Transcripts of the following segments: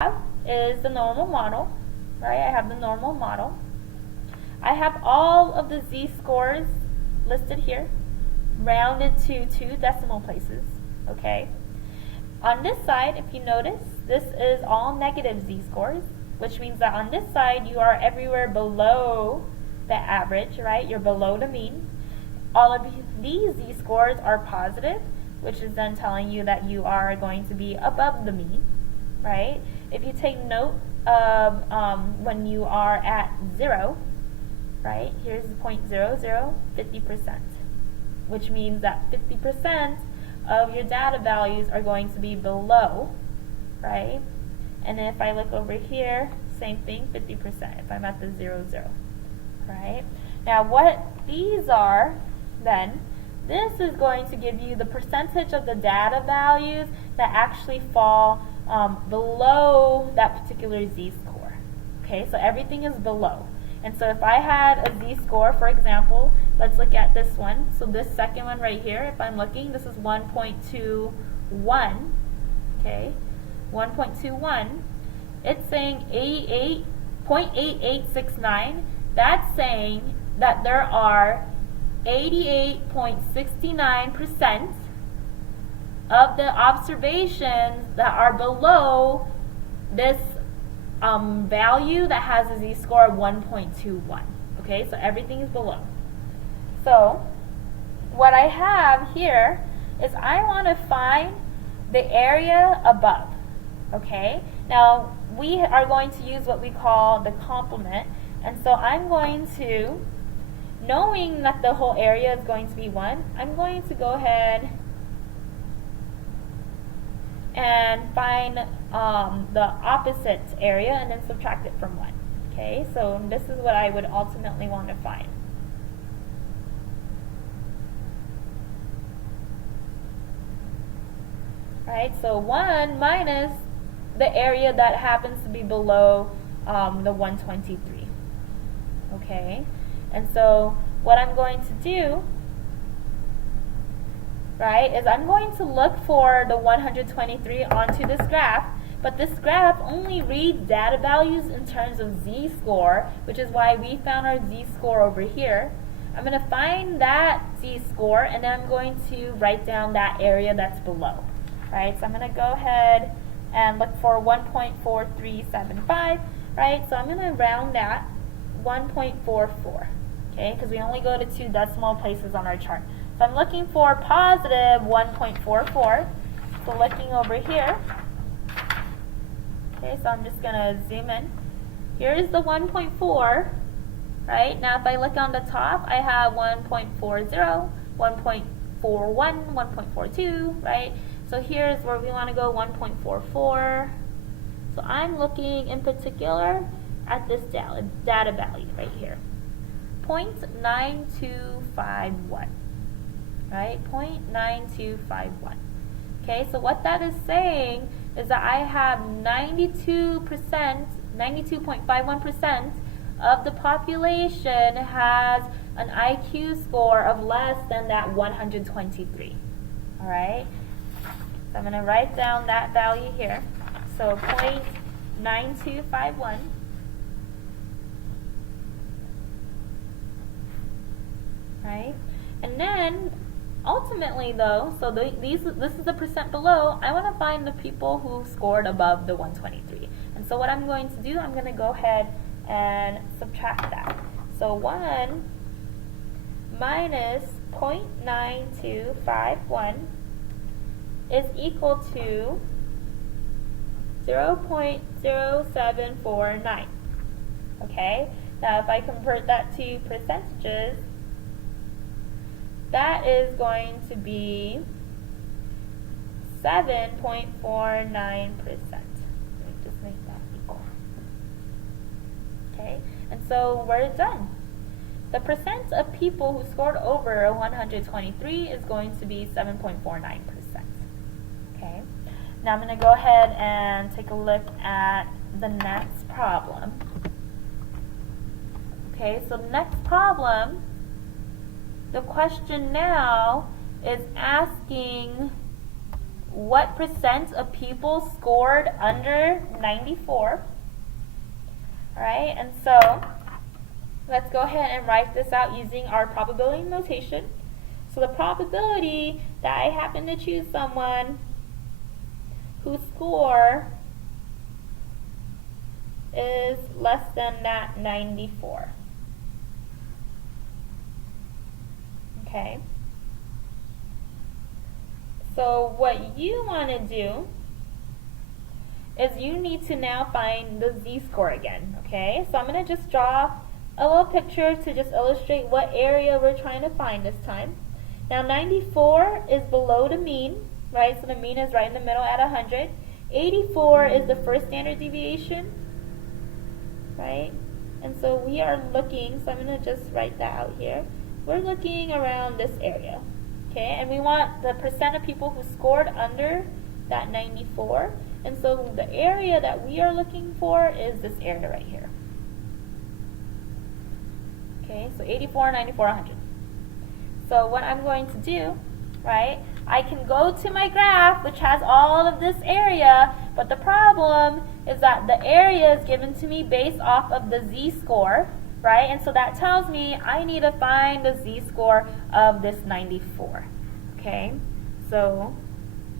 is the normal model, right? I have the normal model. I have all of the z-scores listed here, rounded to 2 decimal places, okay? On this side, if you notice, this is all negative z-scores, which means that on this side you are everywhere below the average, right? You're below the mean. All of these z-scores are positive, which is then telling you that you are going to be above the mean, right? If you take note of when you are at 0, right, here's 0.00, 50%, which means that 50% of your data values are going to be below, right? And then if I look over here, same thing, 50% if I'm at the 0, 0, right? Now what these are, then, this is going to give you the percentage of the data values that actually fall below that particular z-score. Okay, so everything is below. And so if I had a z-score, for example, let's look at this one. So this second one right here, if I'm looking, this is 1.21. Okay, 1.21. It's saying 0.8869. That's saying that there are 88.69% of the observations that are below this value that has a z-score of 1.21. Okay, so everything is below. So what I have here is I want to find the area above. Okay, now we are going to use what we call the complement, and so I'm going to, knowing that the whole area is going to be 1, I'm going to go ahead and find the opposite area and then subtract it from 1. Okay, so this is what I would ultimately want to find. Right, so 1 minus the area that happens to be below the 123. Okay, and so what I'm going to do, right, is I'm going to look for the 123 onto this graph, but this graph only reads data values in terms of z-score, which is why we found our z-score over here. I'm going to find that z-score, and then I'm going to write down that area that's below. Right, so I'm going to go ahead and look for 1.4375, right, so I'm going to round that 1.44, okay, because we only go to 2 decimal places on our chart. So I'm looking for positive 1.44, so looking over here, okay, so I'm just going to zoom in. Here is the 1.4, right, now if I look on the top, I have 1.40, 1.41, 1.42, right, so here's where we want to go, 1.44. So I'm looking in particular at this data value right here, 0.9251, right, 0.9251. Okay, so what that is saying is that I have 92%, 92.51% of the population has an IQ score of less than that 123. All right. So I'm going to write down that value here. So 0.9251. Right? And then ultimately though, so this is the percent below, I want to find the people who scored above the 123. And so what I'm going to do, I'm going to go ahead and subtract that. So 1 minus 0.9251 is equal to 0.0749. Okay, now if I convert that to percentages, that is going to be 7.49%. Let me just make that equal. Okay, and so we're done. The percent of people who scored over 123 is going to be 7.49%. Okay, now I'm going to go ahead and take a look at the next problem. Okay, so the next problem, the question now is asking what percent of people scored under 94. Alright, and so let's go ahead and write this out using our probability notation. So the probability that I happen to choose someone whose score is less than that 94. Okay. So what you want to do is you need to now find the z-score again. Okay. So I'm going to just draw a little picture to just illustrate what area we're trying to find this time. Now 94 is below the mean, right? So the mean is right in the middle at 100. 84 is the first standard deviation, right? And so we are looking, so I'm going to just write that out here. We're looking around this area, okay? And we want the percent of people who scored under that 94. And so the area that we are looking for is this area right here. Okay, so 84, 94, 100. So what I'm going to do, right, I can go to my graph, which has all of this area, but the problem is that the area is given to me based off of the z-score, right? And so that tells me I need to find the z-score of this 94, okay? So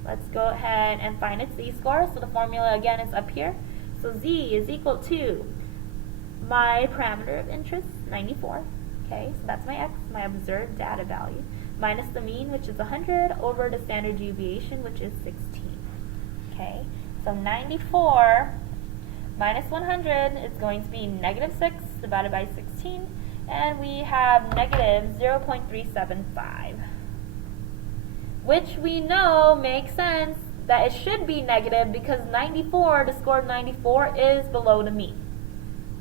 let's go ahead and find its z-score. So the formula again is up here. So z is equal to my parameter of interest, 94. Okay, so that's my x, my observed data value, minus the mean, which is 100, over the standard deviation, which is 16. Okay, so 94 minus 100 is going to be negative 6 divided by 16, and we have negative 0.375, which we know makes sense that it should be negative because 94, the score of 94 is below the mean.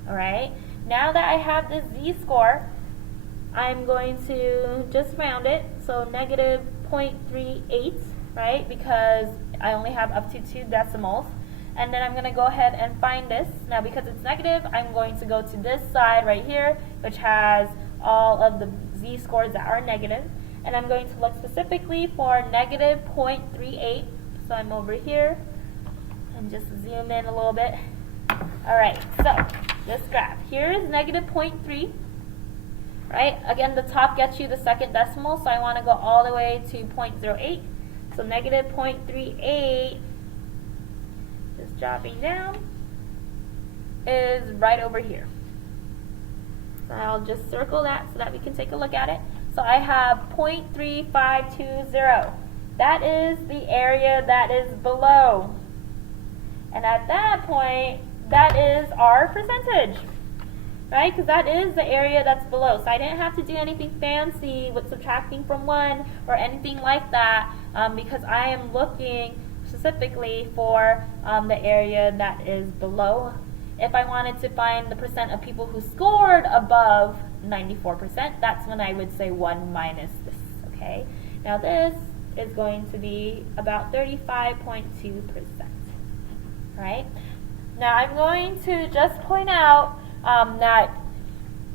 Alright, now that I have this z-score, I'm going to just round it, so negative 0.38, right, because I only have up to 2 decimals. And then I'm going to go ahead and find this. Now because it's negative, I'm going to go to this side right here, which has all of the z-scores that are negative. And I'm going to look specifically for negative 0.38. So I'm over here, and just zoom in a little bit. Alright, so this graph. Here is negative 0.3. Right? Again, the top gets you the second decimal, so I want to go all the way to 0.08. So negative 0.38, just dropping down, is right over here. So I'll just circle that so that we can take a look at it. So I have 0.3520. That is the area that is below. And at that point, that is our percentage. Right? Because that is the area that's below. So I didn't have to do anything fancy with subtracting from 1 or anything like that because I am looking specifically for the area that is below. If I wanted to find the percent of people who scored above 94%, that's when I would say 1 minus this. Okay? Now this is going to be about 35.2%. Right? Now I'm going to just point out that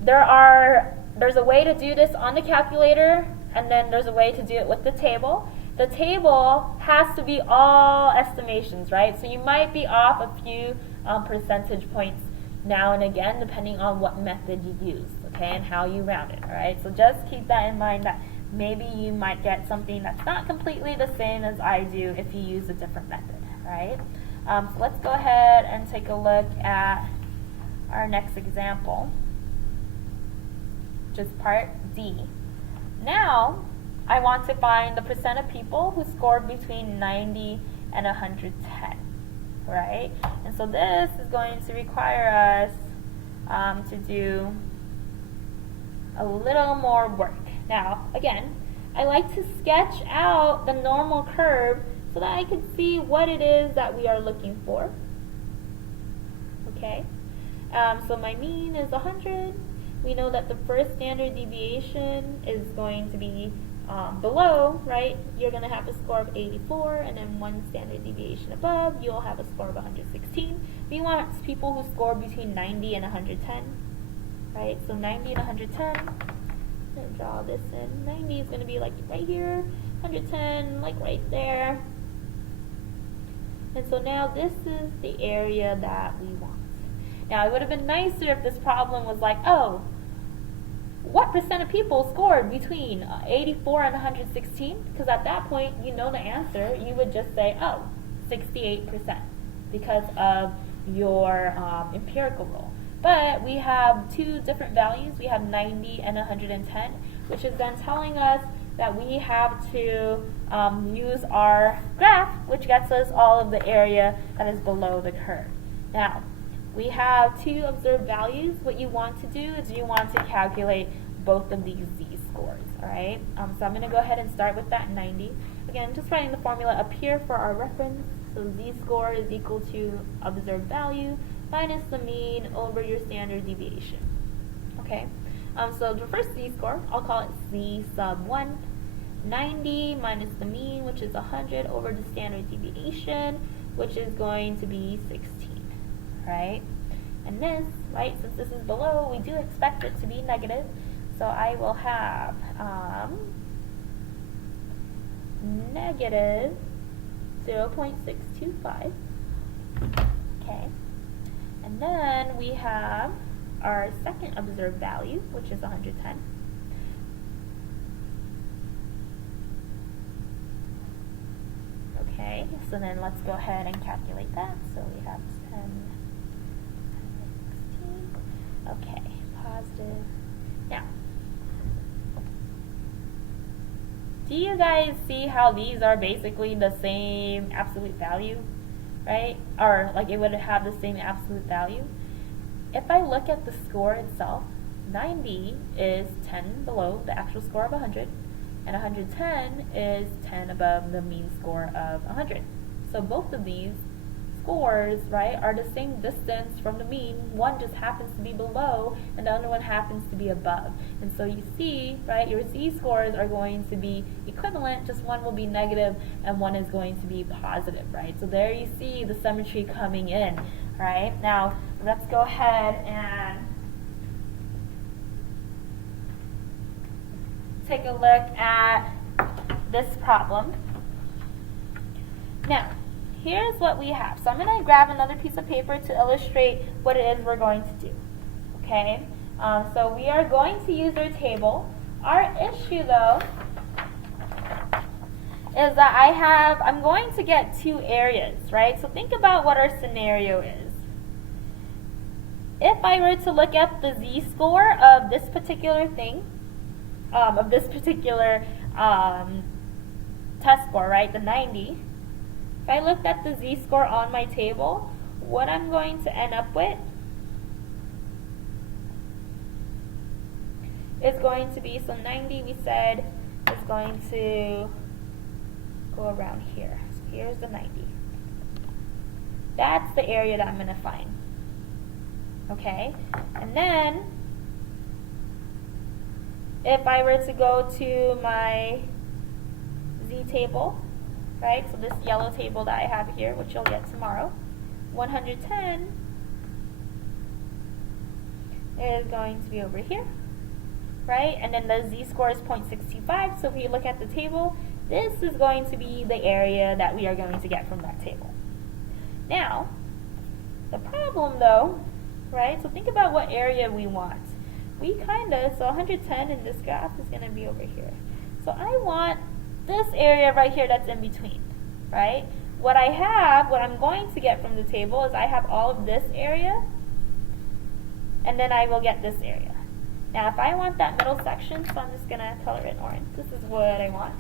there's a way to do this on the calculator, and then there's a way to do it with the table. The table has to be all estimations, right? So you might be off a few percentage points now and again, depending on what method you use, okay, and how you round it, all right? So just keep that in mind that maybe you might get something that's not completely the same as I do if you use a different method, right? So let's go ahead and take a look at our next example, which is part D. Now, I want to find the percent of people who scored between 90 and 110, right? And so this is going to require us to do a little more work. Now, again, I like to sketch out the normal curve so that I can see what it is that we are looking for. Okay? So my mean is 100. We know that the first standard deviation is going to be below, right? You're going to have a score of 84, and then 1 standard deviation above, you'll have a score of 116. We want people who score between 90 and 110, right? So 90 and 110. I'm going to draw this in. 90 is going to be like right here, 110 like right there. And so now this is the area that we want. Now it would have been nicer if this problem was like, oh, what percent of people scored between 84 and 116? Because at that point, you know the answer. You would just say, oh, 68%, because of your empirical rule. But we have two different values. We have 90 and 110, which is then telling us that we have to use our graph, which gets us all of the area that is below the curve. Now, we have two observed values. What you want to do is you want to calculate both of these z-scores, all right? So I'm going to go ahead and start with that 90. Again, just writing the formula up here for our reference. So z-score is equal to observed value minus the mean over your standard deviation, okay? So the first z-score, I'll call it z sub 1. 90 minus the mean, which is 100, over the standard deviation, which is going to be 16, right? And this, right, since this is below, we do expect it to be negative. So I will have negative 0.625, okay? And then we have our second observed value, which is 110. Okay, so then let's go ahead and calculate that. So we have 10, 16. Okay, positive. Now, do you guys see how these are basically the same absolute value, right? Or like it would have the same absolute value. If I look at the score itself, 90 is 10 below the actual score of 100. And 110 is 10 above the mean score of 100. So both of these scores, right, are the same distance from the mean. One just happens to be below, and the other one happens to be above. And so you see, right, your z-scores are going to be equivalent, just one will be negative and one is going to be positive, right? So there you see the symmetry coming in, right? Now, let's go ahead and take a look at this problem. Now, here's what we have. So I'm going to grab another piece of paper to illustrate what it is we're going to do. Okay? So we are going to use our table. Our issue, though, is that I'm going to get two areas, right? So think about what our scenario is. If I were to look at the z-score of this particular thing, of this particular test score, right, the 90, if I looked at the z-score on my table, what I'm going to end up with is going to be, so 90 we said is going to go around here. So here's the 90. That's the area that I'm going to find. Okay? And then if I were to go to my z-table, right, so this yellow table that I have here, which you'll get tomorrow, 110 is going to be over here, right, and then the z-score is 0.625, so if you look at the table, this is going to be the area that we are going to get from that table. Now, the problem though, right, so think about what area we want. So 110 in this graph is going to be over here. So I want this area right here that's in between, right? What I'm going to get from the table is I have all of this area, and then I will get this area. Now if I want that middle section, so I'm just going to color it orange, this is what I want,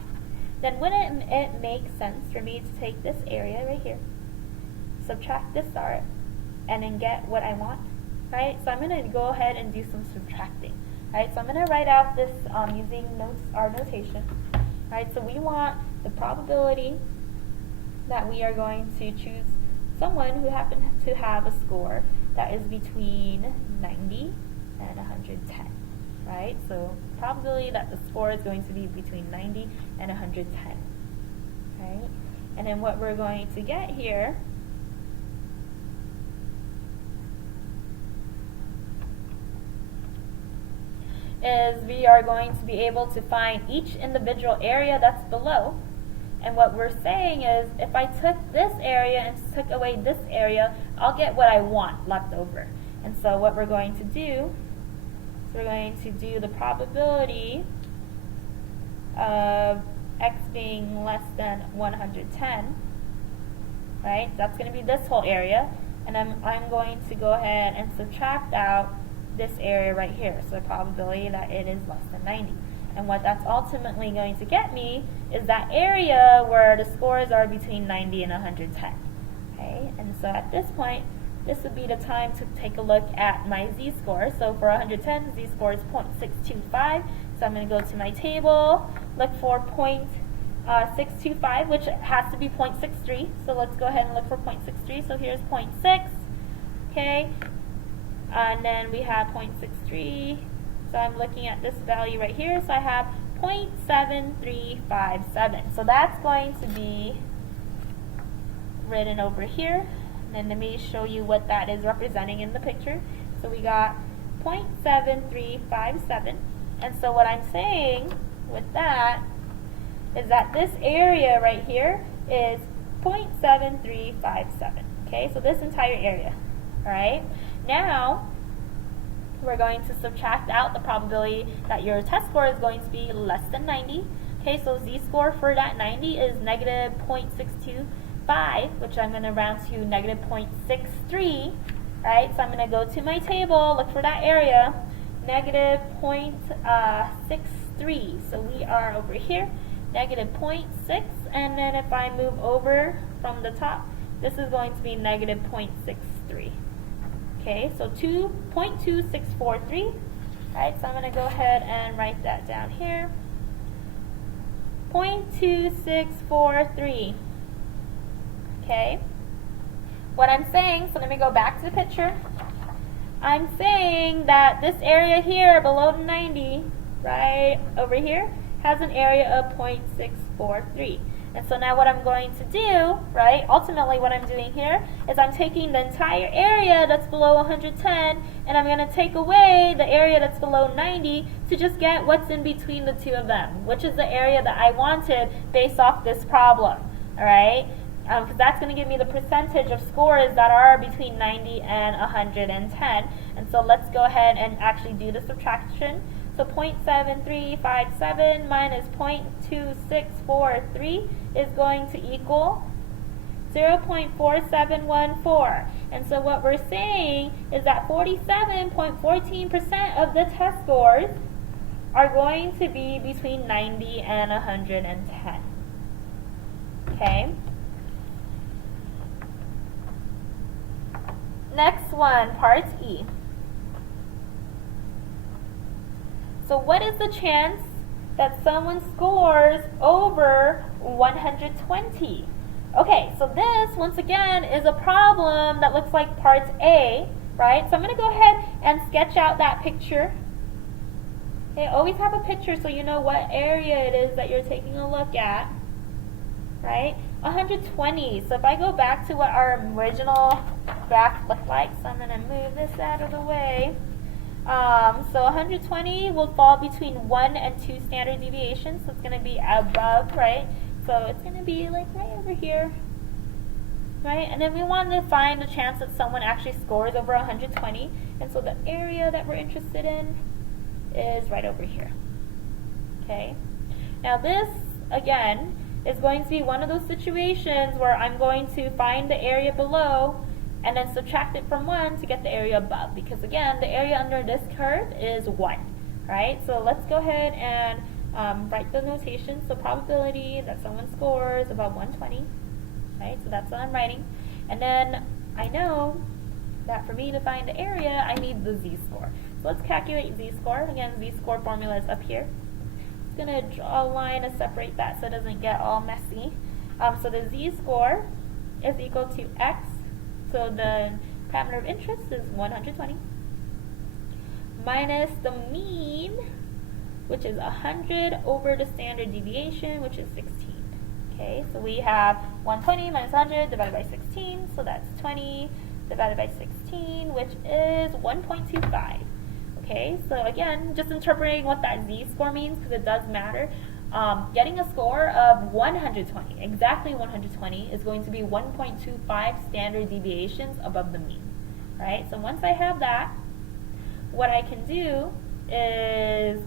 then wouldn't it make sense for me to take this area right here, subtract this part, and then get what I want? Right, so I'm going to go ahead and do some subtracting. Right, so I'm going to write out this using our notation. Right, so we want the probability that we are going to choose someone who happens to have a score that is between 90 and 110. Right, so probability that the score is going to be between 90 and 110. Right, and then what we're going to get here is we are going to be able to find each individual area that's below, And what we're saying is, if I took this area and took away this area, I'll get what I want left over. And so what we're going to do is we're going to do the probability of x being less than 110, right? That's going to be this whole area. And I'm going to go ahead and subtract out this area right here. So the probability that it is less than 90. And what that's ultimately going to get me is that area where the scores are between 90 and 110. Okay, and so at this point, this would be the time to take a look at my z-score. So for 110, z-score is 0.625. So I'm going to go to my table, look for 0.625, which has to be 0.63. So let's go ahead and look for 0.63. So here's 0.6. Okay, and then we have 0.63. So I'm looking at this value right here. So I have 0.7357. So that's going to be written over here. And then let me show you what that is representing in the picture. So we got 0.7357. And so what I'm saying with that is that this area right here is 0.7357. Okay, so this entire area. All right. Now, we're going to subtract out the probability that your test score is going to be less than 90. Okay, so z-score for that 90 is negative 0.625, which I'm going to round to negative 0.63. Right, so I'm going to go to my table, look for that area, negative 0.63. So we are over here, negative 0.6, and then if I move over from the top, this is going to be negative 0.63. Okay, so 2.2643. Right, so I'm going to go ahead and write that down here. 0.2643. Okay. What I'm saying, so let me go back to the picture. I'm saying that this area here below 90, right over here, has an area of 0.643. And so now what I'm going to do, right, ultimately what I'm doing here is I'm taking the entire area that's below 110 and I'm going to take away the area that's below 90 to just get what's in between the two of them, which is the area that I wanted based off this problem, all right? Because that's going to give me the percentage of scores that are between 90 and 110. And so let's go ahead and actually do the subtraction. So 0.7357 minus 0.2643 is going to equal 0.4714. And so what we're saying is that 47.14% of the test scores are going to be between 90 and 110. Okay? Next one, part E. So what is the chance that someone scores over 120? Okay, so this, once again, is a problem that looks like part A, right? So I'm going to go ahead and sketch out that picture. Okay, always have a picture so you know what area it is that you're taking a look at, right? 120. So if I go back to what our original graph looked like, so I'm going to move this out of the way. So 120 will fall between 1 and 2 standard deviations, so it's going to be above, right? So it's going to be like right over here, right? And then we want to find the chance that someone actually scores over 120, and so the area that we're interested in is right over here, okay? Now this, again, is going to be one of those situations where I'm going to find the area below and then subtract it from 1 to get the area above, because again, the area under this curve is 1, right? So let's go ahead and write the notation. So probability that someone scores above 120, right? So that's what I'm writing. And then I know that for me to find the area, I need the z-score. So let's calculate z-score. Again, z-score formula is up here. I'm going to draw a line to separate that so it doesn't get all messy. So the z-score is equal to x. So the parameter of interest is 120 minus the mean, which is 100 over the standard deviation, which is 16. Okay, so we have 120 minus 100 divided by 16, so that's 20 divided by 16, which is 1.25. Okay, so again, just interpreting what that z-score means, because it does matter. getting a score of 120, exactly 120, is going to be 1.25 standard deviations above the mean, right? So once I have that, what I can do is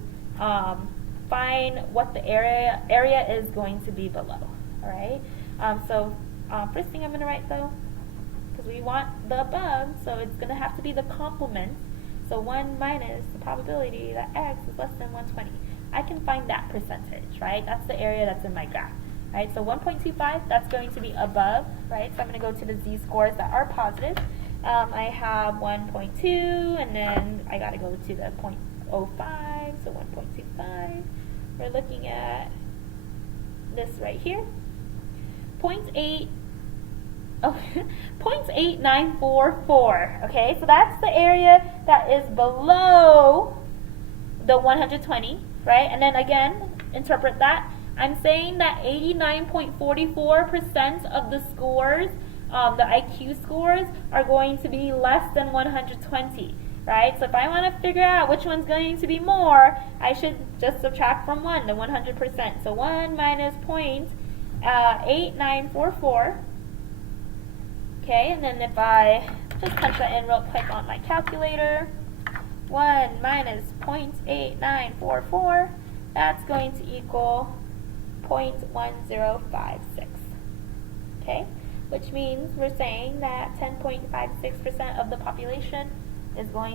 find what the area is going to be below, all right? First thing I'm going to write, though, because we want the above, so it's going to have to be the complement. So 1 minus the probability that x is less than 120. I can find that percentage, right? That's the area that's in my graph, right? So 1.25, that's going to be above, right? So I'm going to go to the z-scores that are positive. I have 1.2, and then I got to go to the 0.05, so 1.25. We're looking at this right here. 0.8. Oh, 0.8944, okay? So that's the area that is below the 120, right? And then again, interpret that. I'm saying that 89.44% of the scores, the IQ scores, are going to be less than 120, right? So if I want to figure out which one's going to be more, I should just subtract from 1, the 100%. So 1 minus 0.8944. Okay, and then if I just punch that in real quick on my calculator, 1 minus 0.8944, that's going to equal 0.1056. Okay, which means we're saying that 10.56% of the population is going